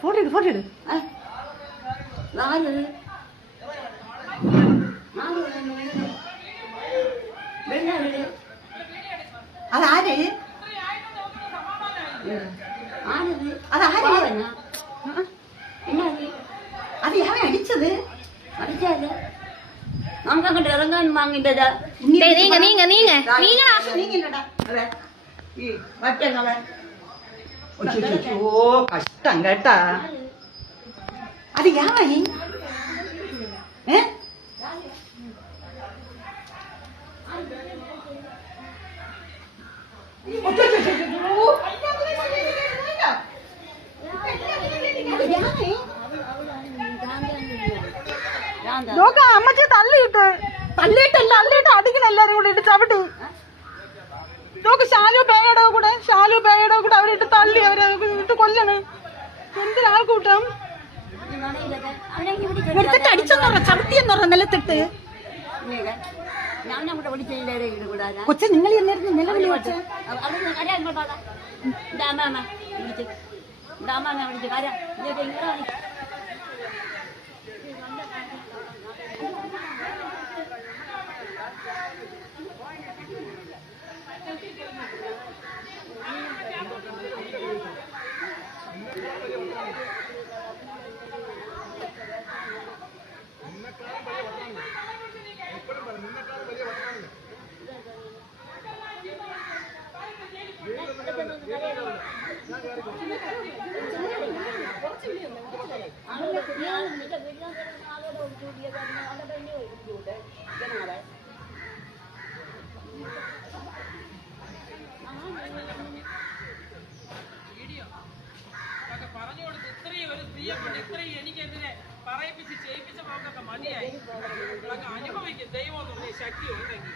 Photo ഇട് photo ഇട്. അതാര് അത് ഞാൻ അടിച്ചത് നമുക്ക് അങ്ങോട്ട് ഇറങ്ങാൻ വാങ്ങിട്ടതാ. കഷ്ടം കേട്ടാ. അത് ഞാനായി അമ്മച്ചി തള്ളിയിട്ടല്ല അടിക്കണം എല്ലാരും കൂടെ ഇട്ട് ചവിട്ടി നോക്ക്. ഷാലു പേയുടെ കൂടെ അവരിട്ട് തള്ളി അവരെ ഇട്ട് കൊല്ലണ്. എന്തിനാൾക്കൂട്ടം എടുത്തിട്ട് അടിച്ചെന്ന് പറഞ്ഞ ചവിട്ടിയെന്ന് പറഞ്ഞ നിലത്തിട്ട്. കൊച്ചെ നിങ്ങൾ എന്നായിരുന്നു നിലവിളി വെച്ച എനിക്കെതിരെ പറയിപ്പിച്ച് ചെയ്യിപ്പിച്ച പോക്കൊക്കെ മതിയായി. അനുഭവിക്കും ദൈവം ശക്തി ഉണ്ടെങ്കിൽ.